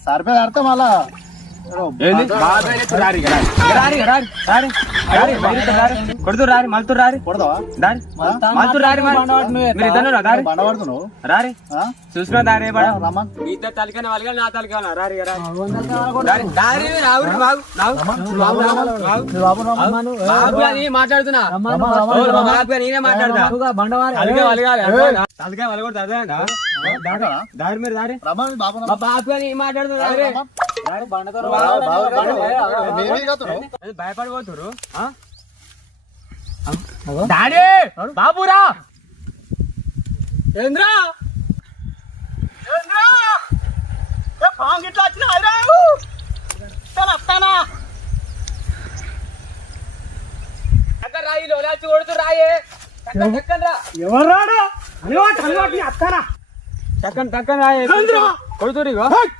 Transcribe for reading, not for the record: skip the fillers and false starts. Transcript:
సరిపోయి ఆడితే మళ్ళా కొడుతూ రారి మలుతూ రారి కొడతావా మలుతూ రారి మీరు ఇద్దరు బండబడుతున్నావు రారి చూసుకున్నా దారి రమ్మన్ ఇద్దరు తలకాయ వాళ్ళ నా తలకాయ రారి మాట్లాడుతున్నా నేనే మాట్లాడుతా తలకాయ వలగొడతా దారి మీరు దారి రమ్మన్ బాబు మా బాబు అని మాట్లాడుతున్నా భయపడిపోతురు డాడీ బాబురా ఏంద్రా పాము గిట్లా వచ్చిన వస్తానా రాయి లోలాచి కొడుతూ రాయే ఎవరు రాడా అలవాటు అలవాటు అత్తారా టక్కన టక్కన రాయే కొడుతురు